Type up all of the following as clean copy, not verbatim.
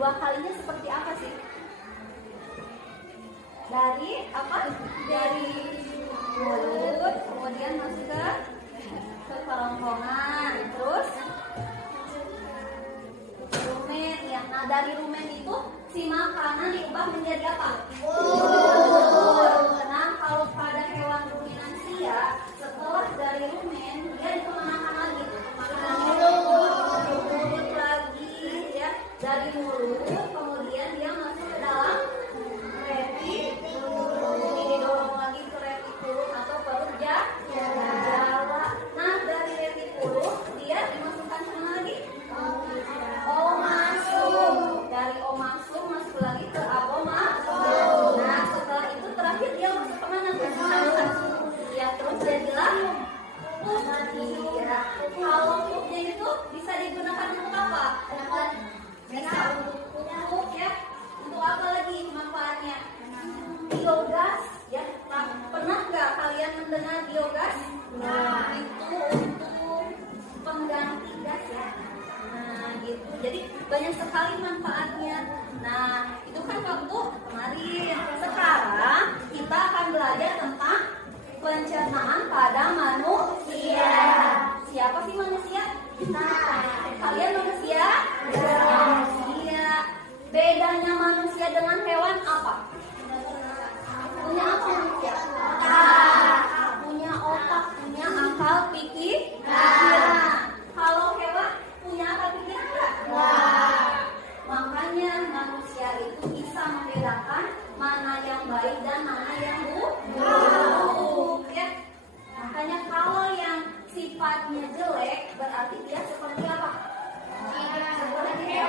dua kalinya seperti apa sih? Dari apa? Dari mulut, kemudian masuk ke kerongkongan, terus rumen ya. Nah dari rumen itu si makanan diubah menjadi apa? Nah kalau pada hewan ruminansia, setelah dari rumen dia dikemanakan lagi? Mulut lagi ya. Dari mulut kemudian dia masuk ke dalam retikulum, didorong lagi ke retikulum atau perut jala. Nah dari retikulum dia dimasukkan kemana lagi? Omasum. Dari omasum masuk lagi ke aboma. Nah setelah itu terakhir dia masuk kemana? Ya terus jadilah pup. Ya. Kalau pupnya itu bisa digunakan untuk apa? Bisa untuk pupuk ya. Untuk apa lagi manfaatnya? Biogas ya. Nah, pernah nggak kalian mendengar biogas? Nah itu untuk pengganti gas ya. Nah gitu. Jadi banyak sekali manfaatnya. Nah itu kan waktu kemarin. Sekarang kita akan belajar tentang pencernaan pada manusia. Siapa sih manusia? Nah, kalian manusia? Manusia. Bedanya manusia dengan hewan apa? Punya apa manusia? Punya otak, punya akal pikiran. Kalau hewan punya akal pikiran enggak? Makanya manusia itu bisa membedakan mana yang baik dan mana yang buruk ya. Makanya kalau yang sifatnya jelek berarti dia seperti apa? Seperti hewan ya.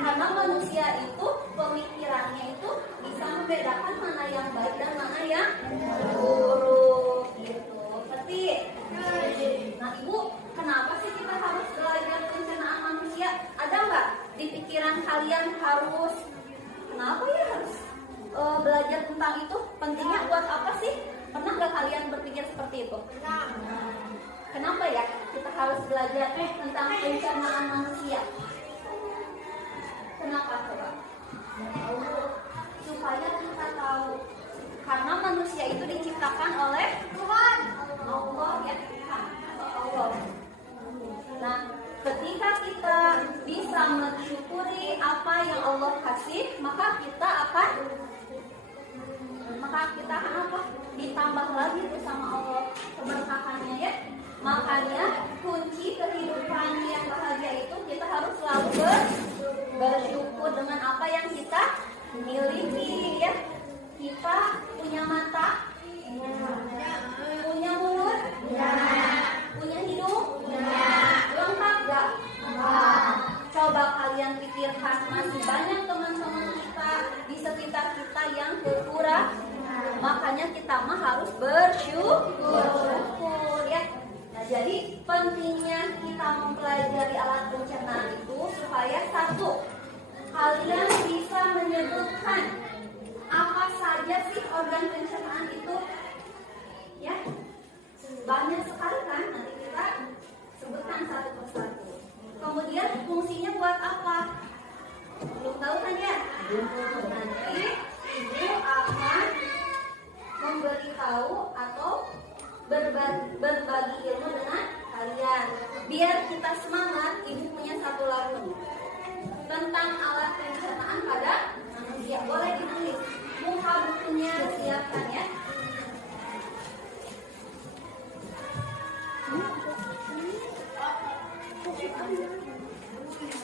Karena manusia itu pemikirannya itu bisa membedakan mana yang baik dan mana yang buruk gitu. Ngerti? Nah ibu, kenapa sih kita harus belajar pencernaan manusia? Ada nggak di pikiran kalian harus kenapa ya harus belajar tentang itu? Pentingnya buat apa sih? Pernah nggak kalian berpikir seperti itu? Kenapa ya kita harus belajar tentang pencernaan manusia? Kenapa coba? Supaya kita tahu. Karena manusia itu diciptakan oleh Tuhan Allah ya. Allah. Nah, ketika kita bisa mensyukuri apa yang Allah kasih, maka kita akan apa? Ditambah lagi bersama Allah keberkahannya ya. Makanya kunci kehidupan yang bahagia itu kita harus selalu bersyukur dengan apa yang kita miliki ya. Kita punya mata, punya mulut, punya hidung, lengkap gak? Coba kalian pikirkan, masih banyak teman-teman kita di sekitar kita yang kekurangan. Makanya kita mah harus bersyukur ya. Nah, jadi pentingnya kita mempelajari alat pencernaan itu supaya satu, kalian bisa menyebutkan apa saja sih organ pencernaan itu ya. Banyak sekali kan, nanti kita sebutkan satu persatu. Kemudian fungsinya buat apa? Belum tahu kan ya? Nanti ibu akan memberitahu atau berbagi ilmu dengan kalian. Biar kita semangat, ibu punya satu lagu tentang alat pencernaan pada manusia. Boleh ditulis. Muka bukunya siapkan ya.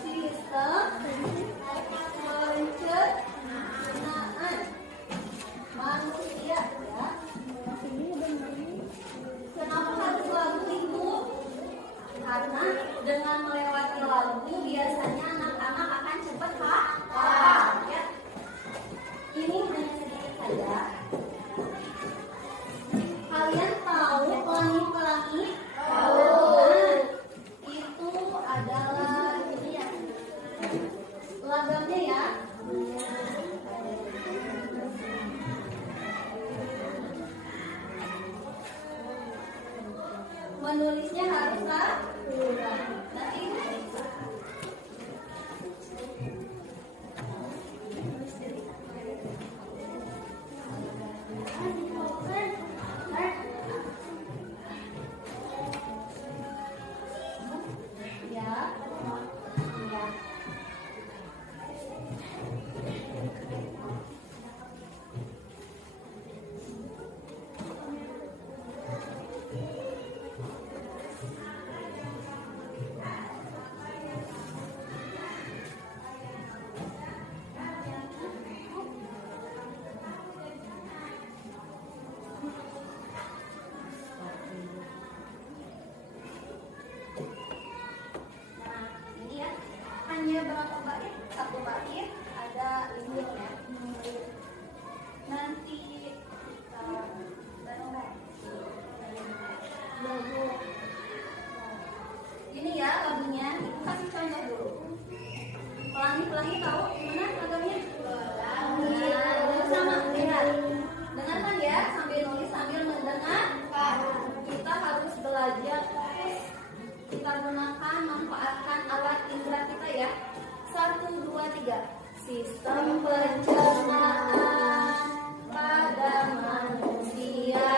Sistem pencernaan manusia ya. Kenapa harus lagu itu? Karena dengan melewati lagu biasanya anak-anak akan cepat pelangi tahu gimana seragamnya? Nah, sama lihat. Dengarkan ya, sambil nulis sambil mendengar. Kita harus belajar terus. Kita gunakan manfaatkan alat indera kita ya. 1, 2, 3. Sistem pencernaan pada manusia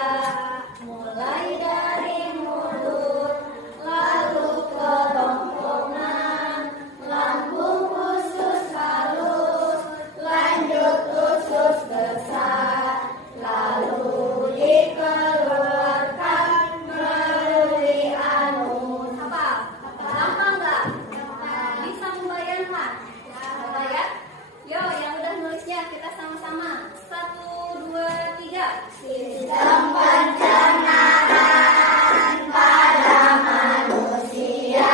mulai dari mulut lalu ke rongkongan, lambung usus halus, lanjut usus besar, lalu dikeluarkan melalui anus. Apa? Gampang nggak? Bisa membayangkan? Coba ya. Yo, yang udah nulisnya kita sama-sama. 1, 2, 3. Sistem pencernaan pada manusia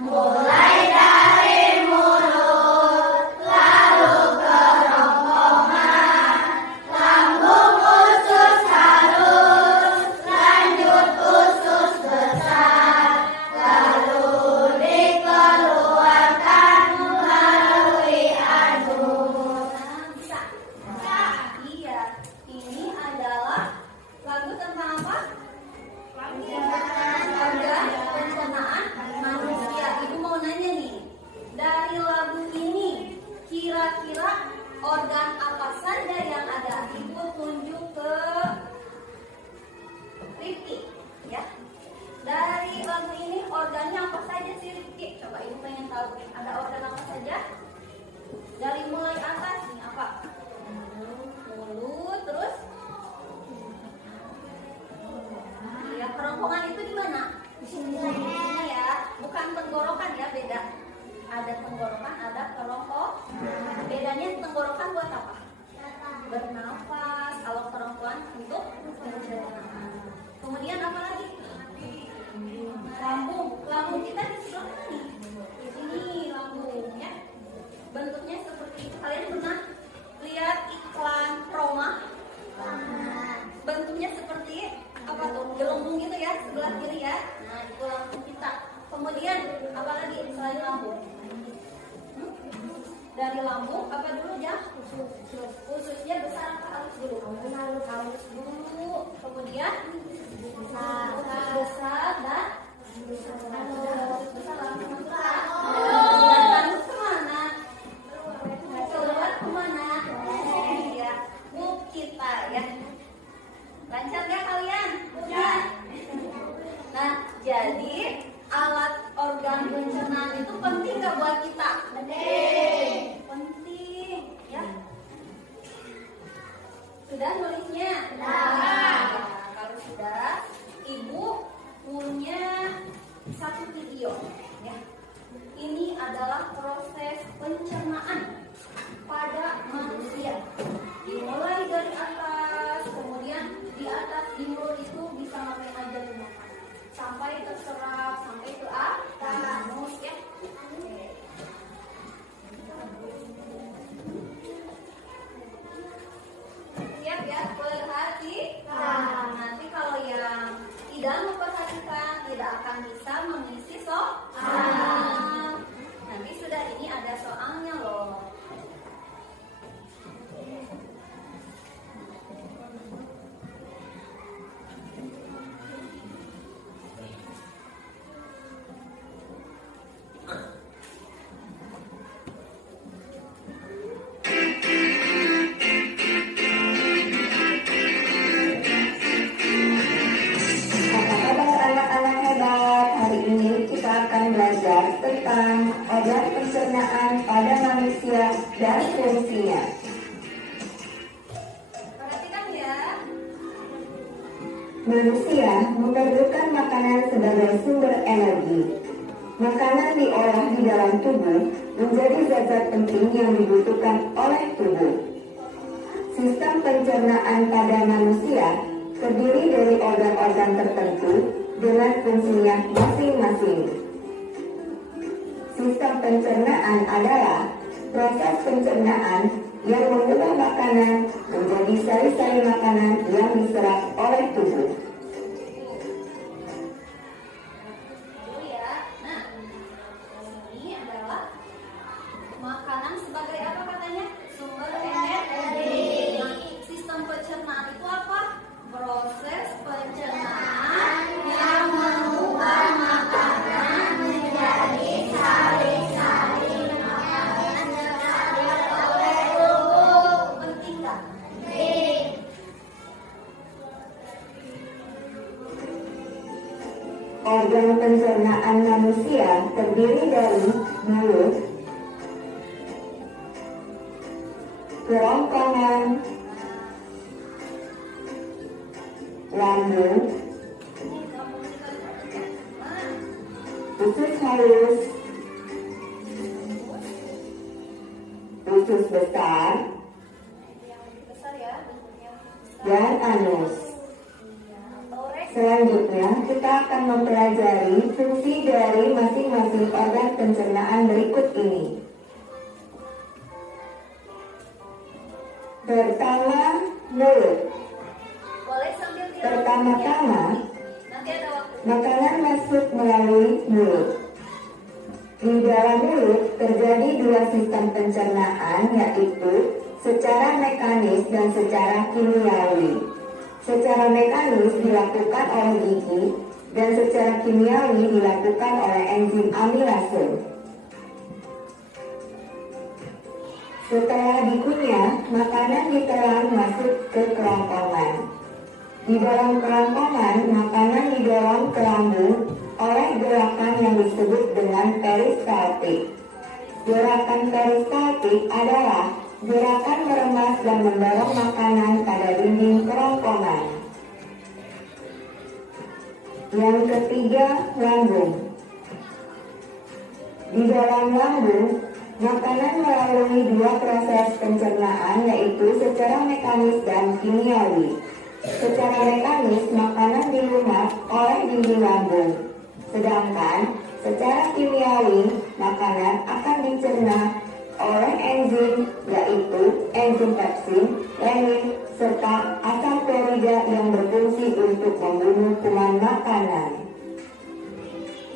mulai dari mulut lalu ke rongkongan, lambung usus halus, lanjut usus besar, lalu dikeluarkan melalui anus. Bisa? Iya. Ini adalah lagu tentang apa? Organ pencernaan manusia. Ibu mau nanya nih, dari lagu ini kira-kira organ apa saja yang ada? Ibu tunjuk ke Rifki, ya. Dari lagu ini organnya apa saja sih Rifki? Coba ibu pengen tahu. Ada organ apa saja? Dari mulai atas nih apa? Mulut, terus? Ya, kerongkongan itu di mana? Di sini ya, bukan tenggorokan ya, beda. Ada tenggorokan, ada kerongkongan. Bedanya tenggorokan buat apa? Bernafas. Kalau kerongkongan untuk pencernaan. Kemudian apa lagi? Lambung. Lambung kita di sebelah mana nih? Di sini lambung ya. Bentuknya seperti itu. Kalian pernah lihat iklan Roma? Bentuknya seperti apa tuh? Gelembung gitu ya, sebelah kiri ya. Nah, itu lambung kita. Kemudian apa lagi selain lambung? Dari lambung apa dulu ya? Ususnya besar apa halus dulu? Halus dulu. Kemudian besar dan besar lambung besar. Dan lanjut kemana? Keluar kemana? Ya, buk kita ya. Lancar ya kalian? Ya. Nah, jadi alat organ pencernaan itu penting nggak buat kita? Penting. Penting, ya. Sudah nulisnya? Sudah. Kalau sudah, ibu punya satu video, ya. Ini adalah proses pencernaan pada manusia. Dimulai dari atas, kemudian di atas di mulut itu bisa ngapain aja dimakan sampai terserap sampai ke anus ya. Siap ya, perhatikan. Nanti kalau yang tidak memperhatikan tidak akan bisa mengisi soal. Nanti sudah ini ada soalnya loh. Tentang organ pencernaan pada manusia dan fungsinya. Perhatikan ya. Manusia memerlukan makanan sebagai sumber energi. Makanan diolah di dalam tubuh menjadi zat-zat penting yang dibutuhkan oleh tubuh. Sistem pencernaan pada manusia terdiri dari organ-organ tertentu dengan fungsinya masing-masing. Sistem pencernaan adalah proses pencernaan yang mengubah makanan menjadi sari-sari makanan yang diserap oleh tubuh. Dulu ya. Nah, ini adalah pencernaan sebagai apa katanya? Sumber energi. Nah, sistem pencernaan itu apa? Proses pencernaan yang mengubah makanan menjadi sari-sari makanan yang diserap oleh tubuh. Penting nggak? Penting. Organ pencernaan manusia terdiri dari mulut, kerongkongan, lambung, usus halus, usus besar, Besar ya bentuknya. dan anus. Selanjutnya, kita akan mempelajari fungsi dari masing-masing organ pencernaan berikut ini. Pertama, mulut. Boleh sambil dialog. Pertama-tama, Nanti ada waktu. makanan masuk melalui mulut. Di dalam mulut terjadi dua sistem pencernaan, yaitu secara mekanis dan secara kimiawi. Secara mekanis dilakukan oleh gigi dan secara kimiawi dilakukan oleh enzim amilase. Setelah dikunyah, makanan ditelan masuk ke kerongkongan. Di dalam kerongkongan, makanan didorong ke lambung oleh gerakan yang disebut dengan peristaltik. Gerakan peristaltik adalah gerakan meremas dan mendorong makanan pada dinding kerongkongan. Yang ketiga, lambung. Di dalam lambung, makanan melalui dua proses pencernaan, yaitu secara mekanis dan kimiawi. Secara mekanis, makanan dilumat oleh dinding lambung. Sedangkan secara kimiawi, makanan akan dicerna oleh enzim, yaitu enzim pepsin, renin, serta asam klorida yang berfungsi untuk membunuh kuman makanan.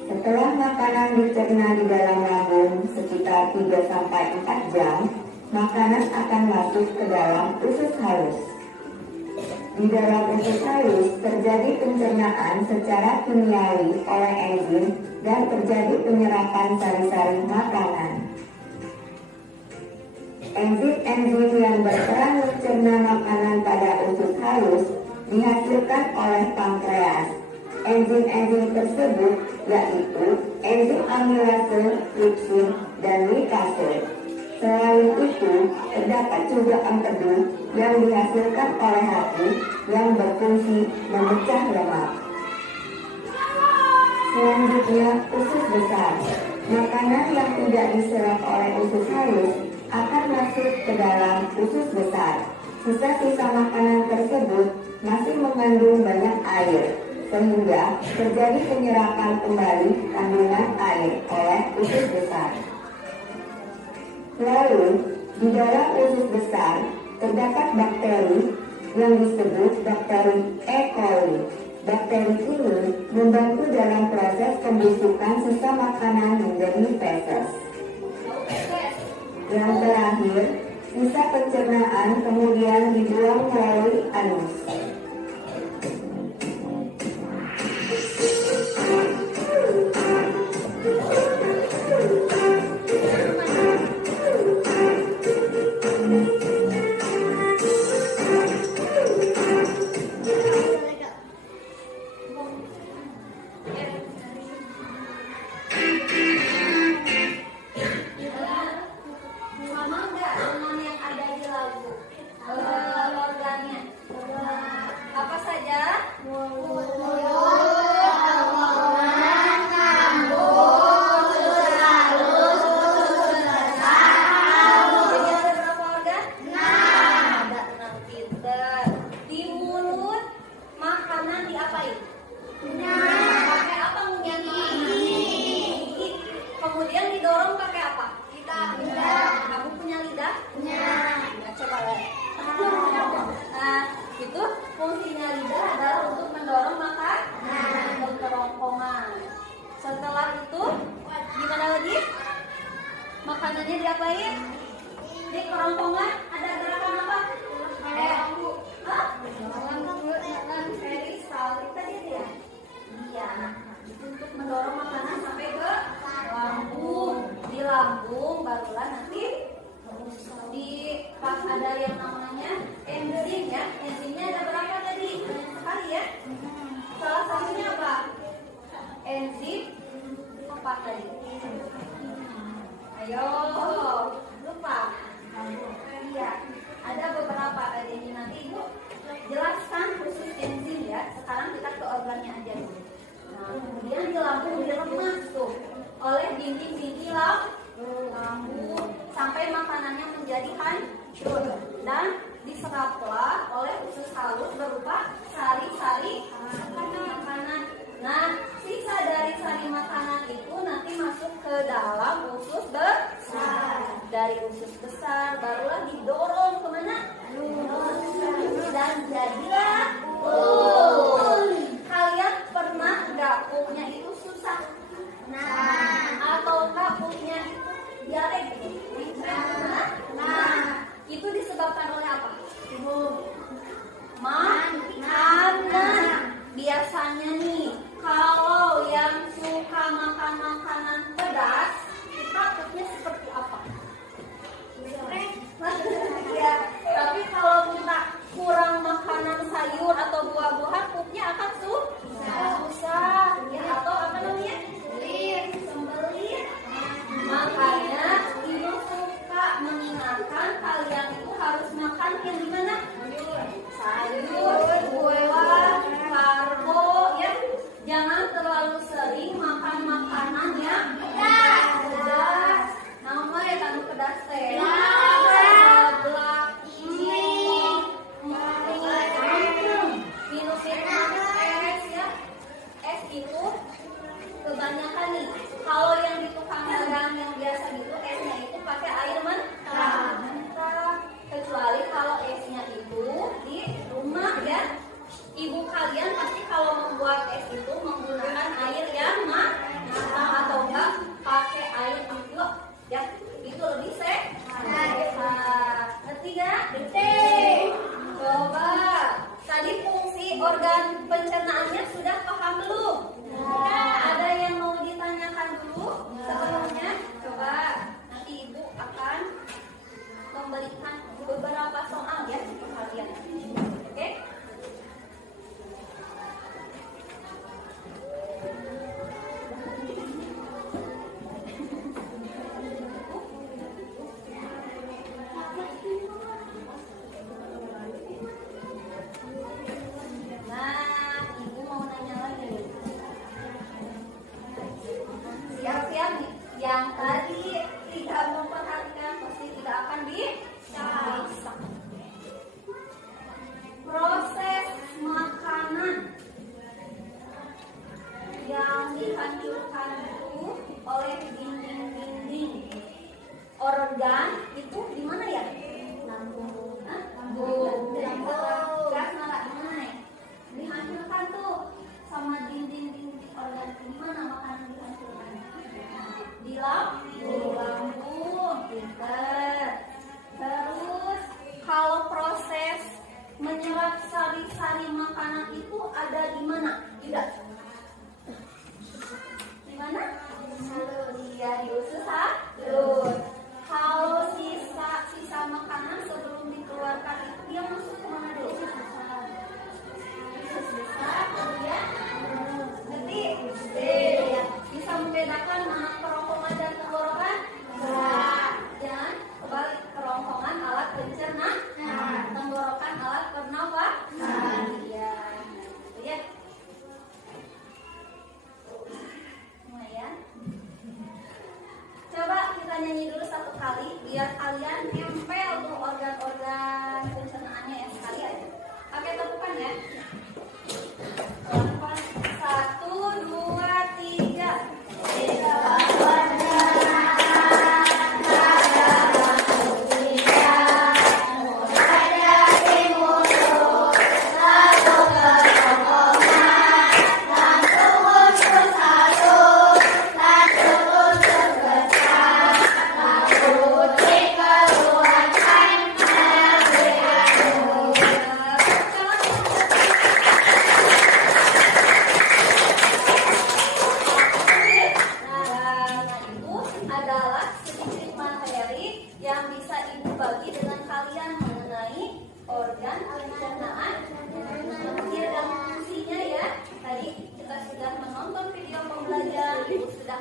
Setelah makanan dicerna di dalam lambung sekitar 3-4 jam, makanan akan masuk ke dalam usus halus. Di dalam usus halus terjadi pencernaan secara kimiawi oleh enzim dan terjadi penyerapan sari-sari makanan. Enzim-enzim yang berperan mencerna makanan pada usus halus dihasilkan oleh pankreas. Enzim-enzim tersebut yaitu enzim amilase, tripsin, dan lipase. Selain itu, terdapat juga empedu yang dihasilkan oleh hati yang berfungsi memecah lemak. Selanjutnya, usus besar. Makanan yang tidak diserap oleh usus halus akan masuk ke dalam usus besar. Sisa-sisa makanan tersebut masih mengandung banyak air, sehingga terjadi penyerapan kembali kandungan air oleh usus besar. Lalu, di dalam usus besar terdapat bakteri yang disebut bakteri E. coli. Bakteri ini membantu dalam proses pembusukan sisa makanan menjadi feses. Yang terakhir, sisa pencernaan kemudian dibuang melalui anus. Sama nggak dengan yang ada di lagu? Organnya apa saja? Mulut, kerongkongan, lambung, usus halus, usus besar. Jadi ada berapa organ? 6. Ada 6 pinter. Di mulut makanan diapain? Pakai apa ngunyah makanan? Gigi. Kemudian didorong pakai apa? Lidah. Kamu punya lidah? Punya. Nah, coba lihat. Nah, itu fungsinya lidah adalah untuk mendorong makanan ke kerongkongan. Setelah itu, gimana lagi? Makanannya diapain? Di kerongkongan ada gerakan apa? Peristaltik tadi ya? Iya. Untuk mendorong makanan sampai ke lambung. Di lambung barulah nanti di pas ada yang namanya enzim ya. Enzimnya ada berapa tadi? Banyak sekali ya. Salah satunya apa? Enzim apa tadi? Ayo, lupa. Iya, ada beberapa tadi ini nanti Ibu jelaskan khusus enzim ya. Sekarang kita ke organnya aja dulu. Nah, kemudian di lambung diremas tuh oleh dinding-dinding lambung sampai makanannya menjadi hancur dan diseraplah oleh usus halus berupa sari-sari makanan. Nah, sisa dari sari makanan itu nanti masuk ke dalam usus besar. Dari usus besar barulah didorong kemana? Dan jadilah kalian pernah nggak pupnya itu susah? Atau pupnya itu diare? Itu disebabkan oleh apa? Makanan. Biasanya nih, kalau yang suka makan makanan pedas, kita pupnya seperti apa? Ya, tapi kalau kita kurang makanan sayur atau buah-buahan, pupnya akan susah. Ya, atau apa namanya? Sembelit. Makanya Ibu suka mengingatkan kalian itu harus makan yang gimana? Sayur, buah, karbo, ya. Jangan terlalu sering makan makanan yang pedas. Nama ya kan pedas teh. Es itu kebanyakan nih. Kalau yang di tukang dagang yang biasa gitu esnya itu pakai air mentah. Kecuali kalau esnya itu di rumah ya. Ibu kalian pasti kalau membuat es itu menggunakan air yang matang atau enggak pakai air anget ya. Itu lebih sehat.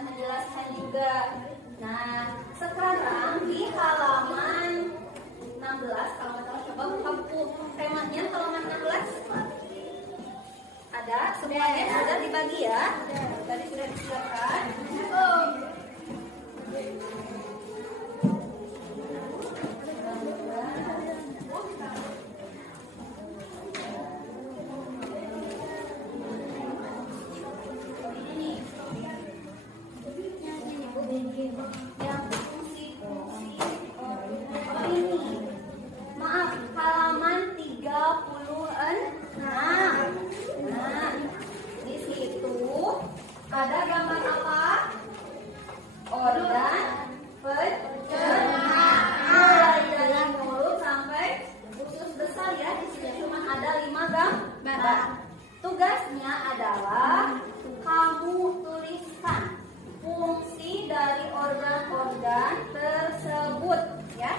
menjelaskan juga. Nah, sekarang di halaman 16, kalau nggak salah coba buka buku temanya halaman 16. Ada, semuanya sudah dibagi ya. Tadi sudah disiapkan. Yang fungsi-fungsi ini. Maaf, halaman 36. Nah, di situ ada gambar apa? Organ pencernaan dari mulut sampai usus besar ya. Di sini cuma ada 5 gambar. Tugasnya adalah kamu tuliskan fungsi dari organ-organ tersebut ya.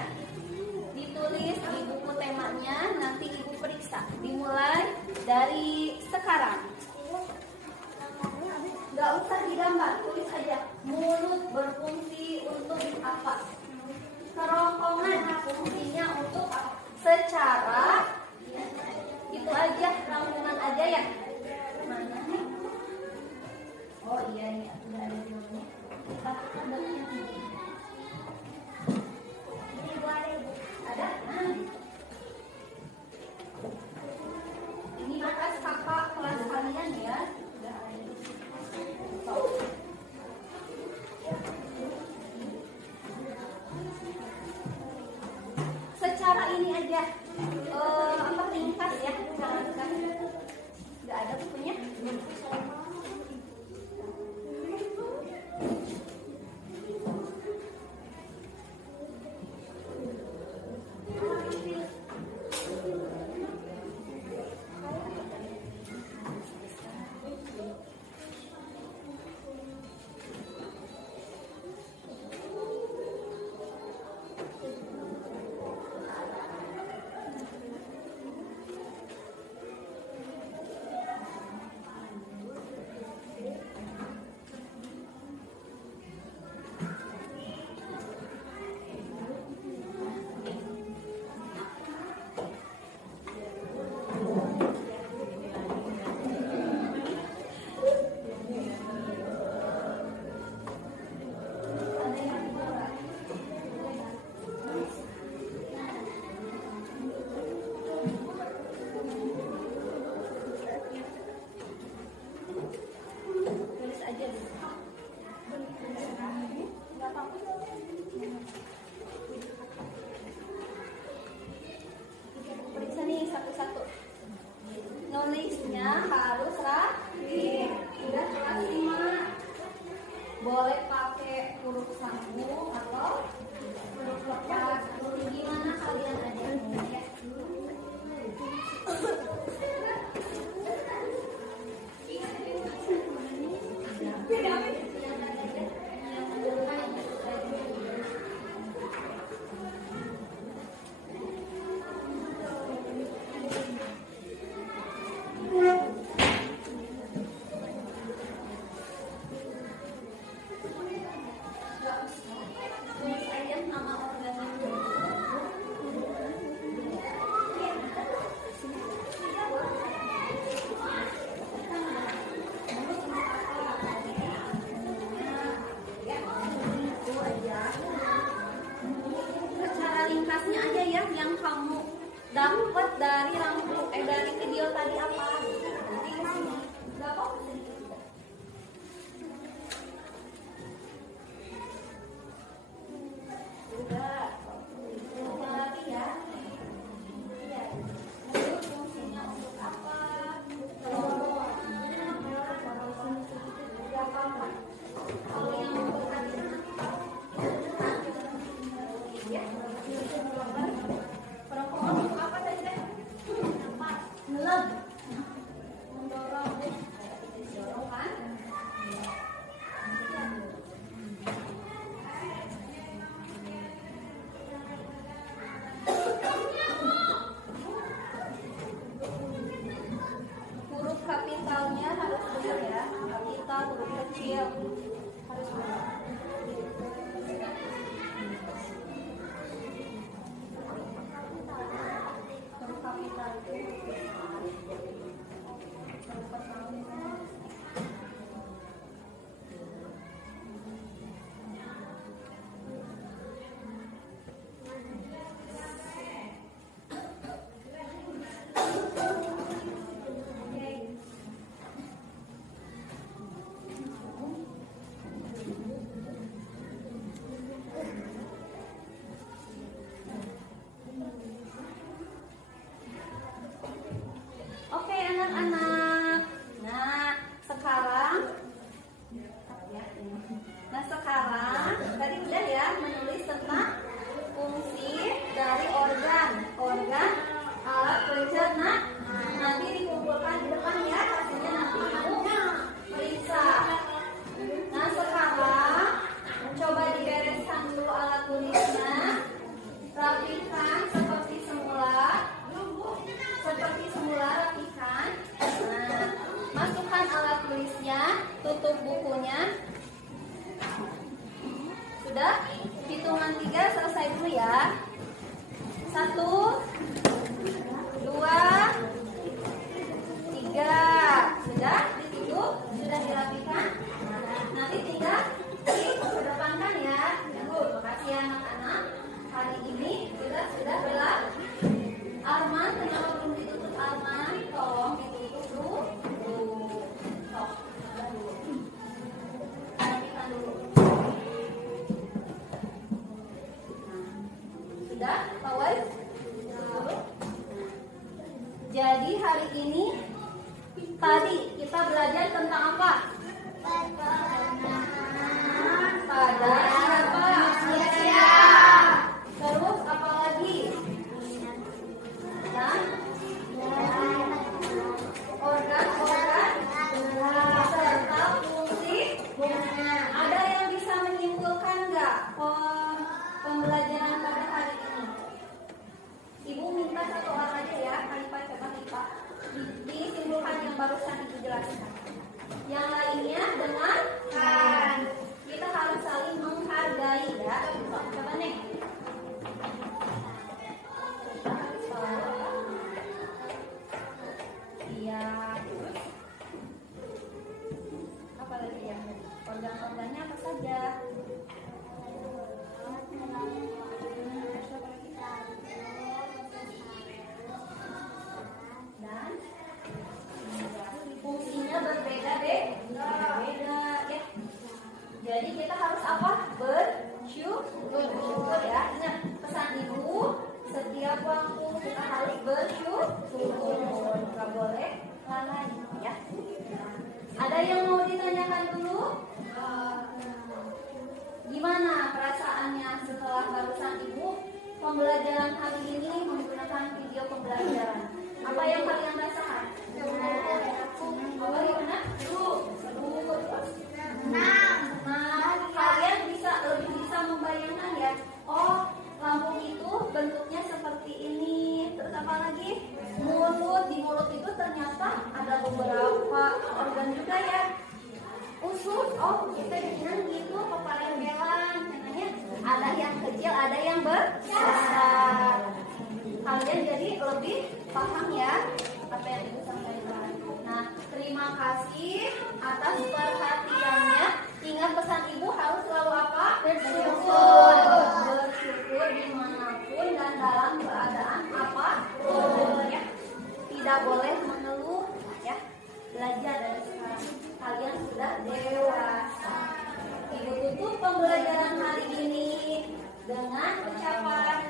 Ditulis di buku temanya, nanti ibu periksa. Dimulai dari sekarang. Gak usah digambar, tulis aja. Mulut berfungsi untuk apa? Kerongkongan fungsinya untuk apa? Secara itu aja, rangkuman aja ya. Mana nih? Oh iya nih, udah ada di mana? Ada? Nah. Ini bekas kakak kelas kalian ya. Udah ada. Secara ini aja, apa ringkas ya? Nggak ada bukunya? Periksa nih satu-satu. Nulisnya harus rapi. Udah kelas 5. Boleh pakai huruf sambung atau huruf lepas. Gimana kalian aja ya. Ringkasnya aja ya yang kamu dapat dari dari video tadi apa? Nanti di sini. Enggak apa-apa sih. Udah. Udah lagi ya. Iya. Mulut fungsinya untuk apa? Enggak apa-apa. Kalau yang untuk tadi ya. Perempuan untuk apa tadi teh? Ngelem. Mendorong. Didorong kan? Huruf kapitalnya harus benar ya. Kapital, huruf kecil harus benar. 1, 2, 3. Sudah di situ sudah dirapikan. Nanti tinggal dikedepankan ya. Makasih ya anak-anak. Hari ini kita sudah belah. Arman, kenapa belum ditutup Arman? Tolong ditutup dulu. Rapikan dulu. Sudah, Pak Wais? Jadi hari ini tadi kita belajar tentang apa? Pada siapa? Manusia. Terus apa lagi? Dan organ-organ serta fungsi. Ada yang bisa menyimpulkan nggak pembelajaran pada hari ini? Ibu minta satu orang aja ya, Hanifah coba Hanifah disimpulkan yang barusan Ibu jelaskan. Yang lainnya dengan kita harus saling menghargai ya. Coba nih. Iya. Apa lagi ya? Organ-organnya apa saja? Dan fungsinya berbeda deh. Berbeda ya. Jadi kita harus apa? Bersyukur ya. Ingat pesan ibu, setiap waktu kita harus bersyukur. Gak boleh lalai ya. Ada yang mau ditanyakan dulu? Gimana perasaannya setelah barusan ibu pembelajaran hari ini menggunakan video pembelajaran? Apa yang kalian rasakan? Bagaimana? Nah, kalian lebih bisa membayangkan ya. Oh, lambung itu bentuknya seperti ini. Terus apa lagi? Mulut, di mulut itu ternyata ada beberapa organ juga ya. Usus, oh kita bikinan gitu, kepalembelan. Makanya ada yang kecil, ada yang besar. Kalian jadi lebih paham ya apa yang ibu sampaikan. Nah, terima kasih atas perhatiannya. Ingat pesan ibu harus selalu apa? Bersyukur. Bersyukur dimanapun dan dalam keadaan apapun ya. Tidak boleh mengeluh ya. Belajar dari sekarang. Kalian sudah dewasa. Ibu tutup pembelajaran hari ini dengan ucapan